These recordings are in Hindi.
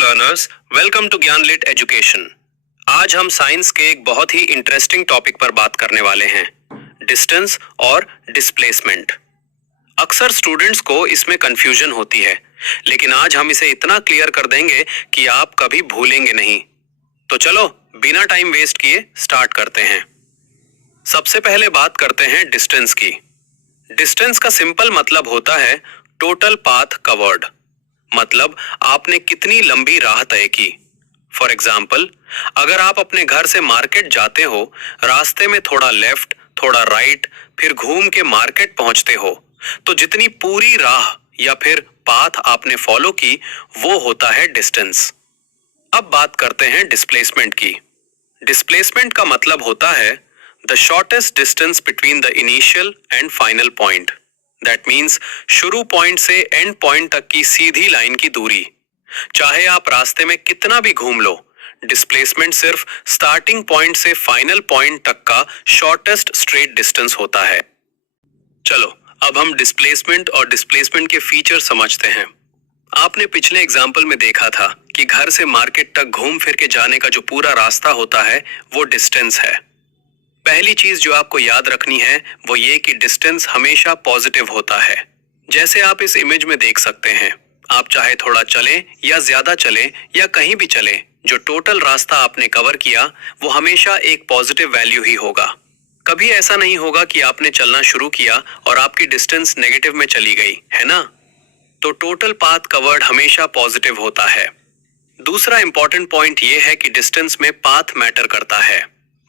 लर्नर्स, वेलकम टू ज्ञान लिट एजुकेशन। आज हम साइंस के एक बहुत ही इंटरेस्टिंग टॉपिक पर बात करने वाले हैं, डिस्टेंस और डिस्प्लेसमेंट। अक्सर स्टूडेंट्स को इसमें कंफ्यूजन होती है, लेकिन आज हम इसे इतना क्लियर कर देंगे कि आप कभी भूलेंगे नहीं। तो चलो बिना टाइम वेस्ट किए स्टार्ट करते हैं। सबसे पहले बात करते हैं डिस्टेंस की। डिस्टेंस का सिंपल मतलब होता है टोटल पाथ कवर्ड, मतलब आपने कितनी लंबी राह तय की। फॉर एग्जाम्पल, अगर आप अपने घर से मार्केट जाते हो, रास्ते में थोड़ा लेफ्ट थोड़ा राइट फिर घूम के मार्केट पहुंचते हो, तो जितनी पूरी राह या फिर पाथ आपने फॉलो की वो होता है डिस्टेंस। अब बात करते हैं डिस्प्लेसमेंट की। डिस्प्लेसमेंट का मतलब होता है the shortest distance between the initial and final point. That means शुरू पॉइंट से एंड पॉइंट तक की सीधी लाइन की दूरी। चाहे आप रास्ते में कितना भी घूम लो, डिस्प्लेसमेंट सिर्फ स्टार्टिंग पॉइंट से फाइनल पॉइंट तक का शॉर्टेस्ट स्ट्रेट डिस्टेंस होता है। चलो अब हम डिस्प्लेसमेंट और डिस्प्लेसमेंट के फीचर समझते हैं। आपने पिछले एग्जाम्पल में देखा था कि घर से मार्केट तक घूम फिर के जाने का जो पूरा रास्ता होता है वो डिस्टेंस है। पहली चीज जो आपको याद रखनी है वो ये कि डिस्टेंस हमेशा पॉजिटिव होता है। जैसे आप इस इमेज में देख सकते हैं, आप चाहे थोड़ा चलें या ज्यादा चलें या कहीं भी चलें, जो टोटल रास्ता आपने कवर किया वो हमेशा एक पॉजिटिव वैल्यू ही होगा। कभी ऐसा नहीं होगा कि आपने चलना शुरू किया और आपकी डिस्टेंस नेगेटिव में चली गई, है ना? तो टोटल पाथ कवर्ड हमेशा पॉजिटिव होता है। दूसरा इंपॉर्टेंट पॉइंट ये है कि डिस्टेंस में पाथ मैटर करता है,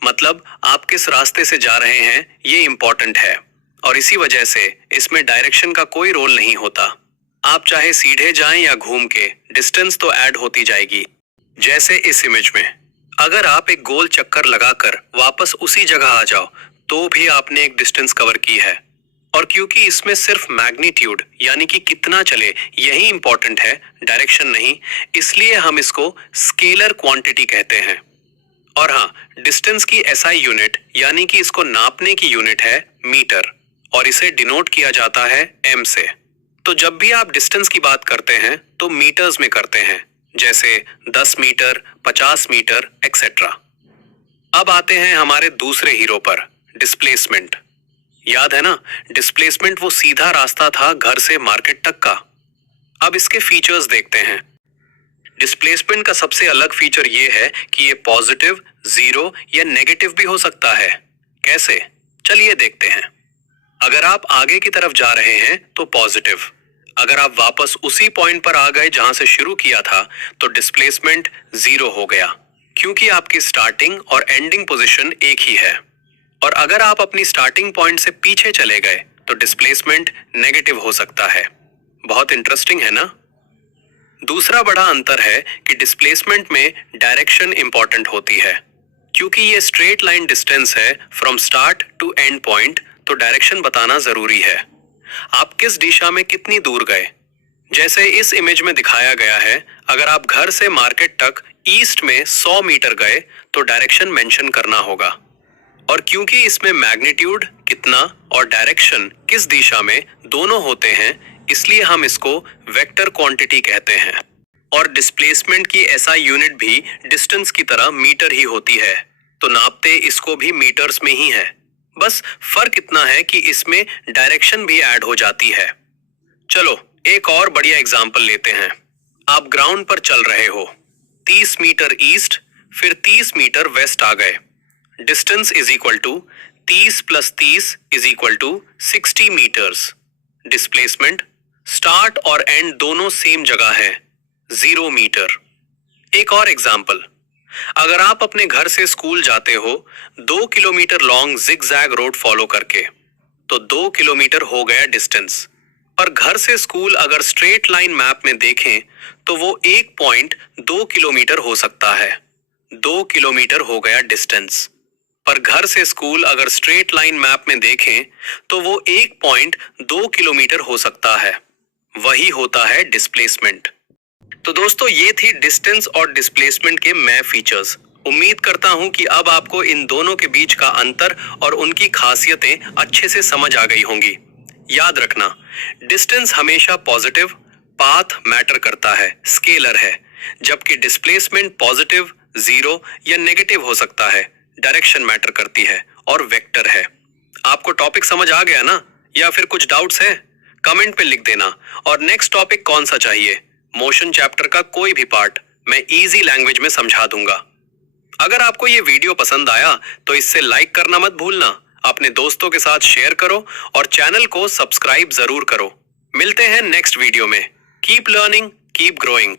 मतलब आप किस रास्ते से जा रहे हैं ये इंपॉर्टेंट है, और इसी वजह से इसमें डायरेक्शन का कोई रोल नहीं होता। आप चाहे सीधे जाएं या घूम के, डिस्टेंस तो ऐड होती जाएगी। जैसे इस इमेज में, अगर आप एक गोल चक्कर लगाकर वापस उसी जगह आ जाओ तो भी आपने एक डिस्टेंस कवर की है। और क्योंकि इसमें सिर्फ मैग्नीट्यूड यानी कि कितना चले यही इंपॉर्टेंट है, डायरेक्शन नहीं, इसलिए हम इसको स्केलर क्वांटिटी कहते हैं। और हाँ, डिस्टेंस की एसआई यूनिट यानी कि इसको नापने की यूनिट है मीटर, और इसे डिनोट किया जाता है एम से। तो जब भी आप डिस्टेंस की बात करते हैं तो मीटर्स में करते हैं, जैसे 10 मीटर, 50 मीटर एक्सेट्रा। अब आते हैं हमारे दूसरे हीरो पर, डिस्प्लेसमेंट। याद है ना, डिस्प्लेसमेंट वो सीधा रास्ता था घर से मार्केट तक का। अब इसके फीचर्स देखते हैं। डिस्प्लेसमेंट का सबसे अलग फीचर ये है कि ये पॉजिटिव, जीरो या नेगेटिव भी हो सकता है। कैसे? चलिए देखते हैं। अगर आप आगे की तरफ जा रहे हैं तो पॉजिटिव, अगर आप वापस उसी पॉइंट पर आ गए जहां से शुरू किया था तो डिस्प्लेसमेंट जीरो हो गया, क्योंकि आपकी स्टार्टिंग और एंडिंग पोजीशन एक ही है। और अगर आप अपनी स्टार्टिंग पॉइंट से पीछे चले गए तो डिस्प्लेसमेंट नेगेटिव हो सकता है। बहुत इंटरेस्टिंग है ना? दूसरा बड़ा अंतर है कि डिस्प्लेसमेंट में डायरेक्शन इंपॉर्टेंट होती है। क्योंकि ये स्ट्रेट लाइन डिस्टेंस है from start to end point, तो डायरेक्शन बताना जरूरी है। आप किस दिशा में कितनी दूर गए, जैसे इस इमेज में दिखाया गया है। अगर आप घर से मार्केट तक ईस्ट में 100 मीटर गए तो डायरेक्शन मेंशन करना होगा। और क्योंकि इसमें मैग्नीट्यूड कितना और डायरेक्शन किस दिशा में दोनों होते हैं, इसलिए हम इसको वेक्टर क्वांटिटी कहते हैं। और डिस्प्लेसमेंट की एसआई यूनिट भी डिस्टेंस की तरह मीटर ही होती है, तो नापते इसको भी मीटर्स में ही है। बस फर्क इतना है कि इसमें डायरेक्शन भी ऐड हो जाती है। चलो एक और बढ़िया एग्जांपल लेते हैं। आप ग्राउंड पर चल रहे हो, 30 मीटर ईस्ट फिर 30 मीटर वेस्ट आ गए। Distance is equal to 30 + 30 is equal to 60 metres. Displacement start और एंड दोनों सेम जगह है, 0 मीटर। एक और एग्जांपल, अगर आप अपने घर से स्कूल जाते हो 2 kilometre long zigzag road follow करके, तो 2 किलोमीटर हो गया डिस्टेंस। पर घर से स्कूल अगर स्ट्रेट लाइन मैप में देखें तो वो 1.2 किलोमीटर हो सकता है। 2 किलोमीटर हो गया डिस्टेंस। पर घर से स्कूल अगर स्ट्रेट लाइन मैप में देखें तो वो 1.2 किलोमीटर हो सकता है। वही होता है डिस्प्लेसमेंट। तो दोस्तों, ये थी डिस्टेंस और डिस्प्लेसमेंट के मैं फीचर्स। उम्मीद करता हूं कि अब आपको इन दोनों के बीच का अंतर और उनकी खासियतें अच्छे से समझ आ गई होंगी। याद रखना, डिस्टेंस हमेशा पॉजिटिव, पाथ मैटर करता है, स्केलर है, जबकि डिस्प्लेसमेंट पॉजिटिव, जीरो या नेगेटिव हो सकता है। डायरेक्शन मैटर करती है और वेक्टर है। आपको टॉपिक समझ आ गया ना, या फिर कुछ डाउट्स है? कमेंट पे लिख देना। और नेक्स्ट टॉपिक कौन सा चाहिए? मोशन चैप्टर का कोई भी पार्ट मैं इजी लैंग्वेज में समझा दूंगा। अगर आपको ये वीडियो पसंद आया तो इससे लाइक करना मत भूलना, अपने दोस्तों के साथ शेयर करो और चैनल को सब्सक्राइब जरूर करो। मिलते हैं नेक्स्ट वीडियो में। Keep learning, keep growing.